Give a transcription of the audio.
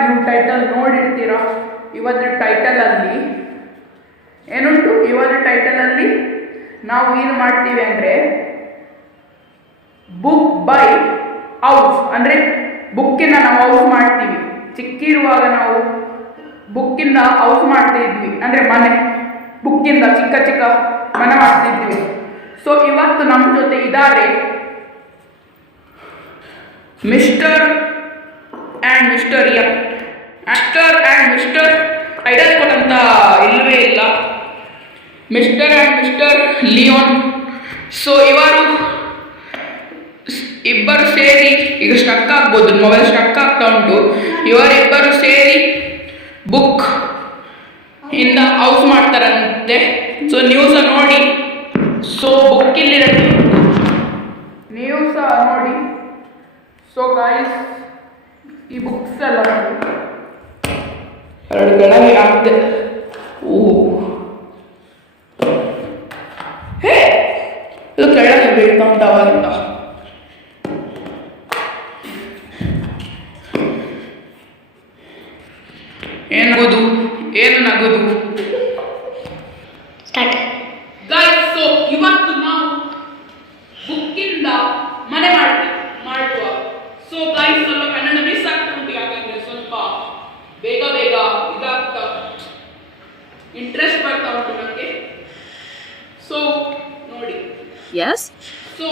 ನೀವು ಟೈಟಲ್ ನೋಡಿರ್ತೀರಾ. ಇವತ್ತು ಟೈಟಲಲ್ಲಿ ಏನುಂಟು? ಇವತ್ತು ಟೈಟಲಲ್ಲಿ ನಾವು ಏನು ಮಾಡ್ತೀವಿ ಅಂದರೆ ಬುಕ್ ಬೈ ಹೌಸ್ ಅಂದರೆ ಬುಕ್ಕಿನ ನಾವು ಹೌಸ್ ಮಾಡ್ತೀವಿ. ಚಿಕ್ಕಿರುವಾಗ ನಾವು ಬುಕ್ಕಿಂದ ಹೌಸ್ ಮಾಡ್ತಿದ್ವಿ, ಅಂದರೆ ಮನೆ ಬುಕ್ಕಿಂದ ಚಿಕ್ಕ ಚಿಕ್ಕ ಮನೆ ಮಾಡ್ತಿದ್ವಿ. ಸೊ ಇವತ್ತು ನಮ್ಮ ಜೊತೆ ಇದ್ದಾರೆ mister and mister M. Mister and mister title ಕೊಟ್ಟಂತ ಇಲ್ಲವೇ ಇಲ್ಲ, mister and mister Leone. So ಇವರು ಇಬ್ಬರು ಸೇರಿ, ಈಗ ಸ್ಟಕ್ ಆಗ್ಬೋದು, ಮೊಬೈಲ್ ಸ್ಟಕ್ ಆಗ್ತಾ ಉಂಟು. ಇವರಿಬ್ಬರು ಸೇರಿ ಬುಕ್ ಇಂದ ಹೌಸ್ ಮಾಡ್ತಾರಂತೆ. ಸೊ ನ್ಯೂಸ ನೋಡಿ. ಸೊ ಬುಕ್ ಇಲ್ಲಿ ನ್ಯೂಸ ನೋಡಿ. ಸೊ ಗಾಯ್ಸ್, ಈ ಬುಕ್ಸ್ ಎಲ್ಲ ಎರಡು ಕೆಳಗೆ ಆಗ್ತದೆ. ಹೇ, ಇದು ಕೆಳಗೆ ಬೀಳ್ತಾ ಉಂಟವಂತ. ಏನಾಗೋದು, ಏನು ನಗೋದು ಸ್ಟಾರ್ಟ್ ಗೈಸ್. ಸೊ ಇವತ್ತು ನಾವು ಬುಕ್ಕಿಂದ ಮನೆ ಮಾಡುವ. ಸೊ ಗೈಸ್, ಸ್ವಲ್ಪ ಕನ್ನಡ ಮಿಸ್ ಆಗ್ತಾ ಉಂಟು, ಯಾಕಂದ್ರೆ ಸ್ವಲ್ಪ ಬೇಗ ಬೇಗ ಇದಾಗ್ತಾ ಇಂಟ್ರೆಸ್ಟ್ ಬರ್ತಾ ಉಂಟು ನನಗೆ. ಸೊ ನೋಡಿ. Yes. ಸೊ